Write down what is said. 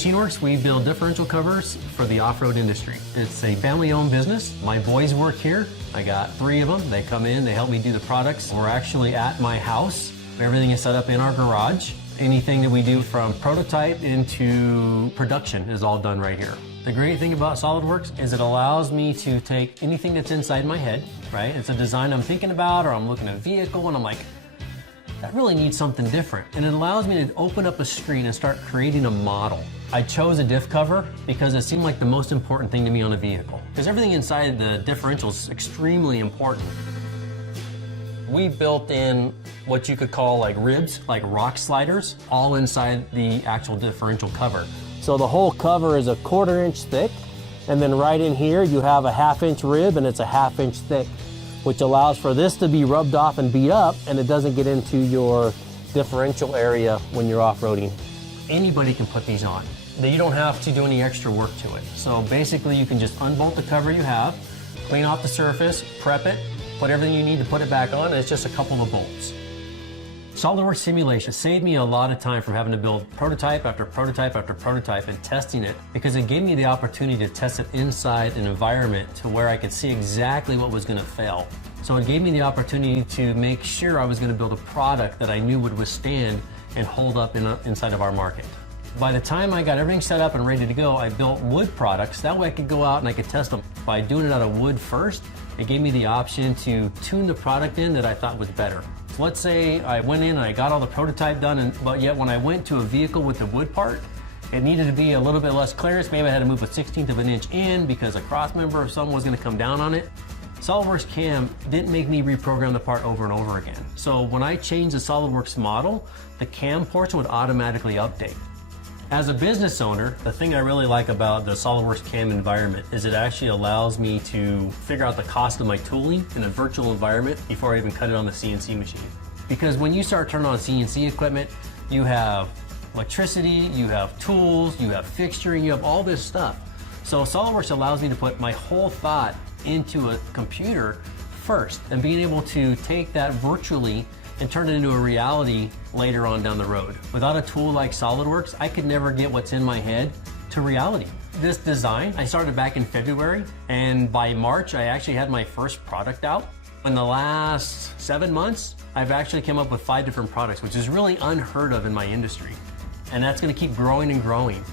Machine Worx, we build differential covers for the off-road industry. It's a family-owned business. My boys work here. I got 3 of them. They come in, they help me do the products. We're actually at my house. Everything is set up in our garage. Anything that we do from prototype into production is all done right here. The great thing about SolidWorks is it allows me to take anything that's inside my head, right? It's a design I'm thinking about, or I'm looking at a vehicle and I'm like, that really needs something different. And it allows me to open up a screen and start creating a model. I chose a diff cover because it seemed like the most important thing to me on a vehicle. Because everything inside the differential is extremely important. We built in what you could call like ribs, like rock sliders, all inside the actual differential cover. So the whole cover is a 1/4 inch thick, and then right in here you have a 1/2 inch rib and it's a 1/2 inch thick, which allows for this to be rubbed off and beat up, and it doesn't get into your differential area when you're off-roading. Anybody can put these on. You don't have to do any extra work to it. So basically you can just unbolt the cover you have, clean off the surface, prep it, put everything you need to put it back on, and it's just a couple of bolts. SolidWorks simulation saved me a lot of time from having to build prototype after prototype after prototype and testing it, because it gave me the opportunity to test it inside an environment to where I could see exactly what was going to fail. So it gave me the opportunity to make sure I was going to build a product that I knew would withstand and hold up inside of our market. By the time I got everything set up and ready to go, I built wood products. That way I could go out and I could test them. By doing it out of wood first, it gave me the option to tune the product in that I thought was better. So let's say I went in and I got all the prototype done, but yet when I went to a vehicle with the wood part, it needed to be a little bit less clearance. Maybe I had to move a 1/16 of an inch in because a cross member or something was going to come down on it. SolidWorks CAM didn't make me reprogram the part over and over again. So when I changed the SolidWorks model, the CAM portion would automatically update. As a business owner, the thing I really like about the SolidWorks CAM environment is it actually allows me to figure out the cost of my tooling in a virtual environment before I even cut it on the CNC machine. Because when you start turning on CNC equipment, you have electricity, you have tools, you have fixturing, you have all this stuff. So SolidWorks allows me to put my whole thought into a computer first, and being able to take that virtually and turn it into a reality later on down the road. Without a tool like SolidWorks, I could never get what's in my head to reality. This design, I started back in February, and by March, I actually had my first product out. In the last 7 months, I've actually come up with 5 different products, which is really unheard of in my industry. And that's gonna keep growing and growing.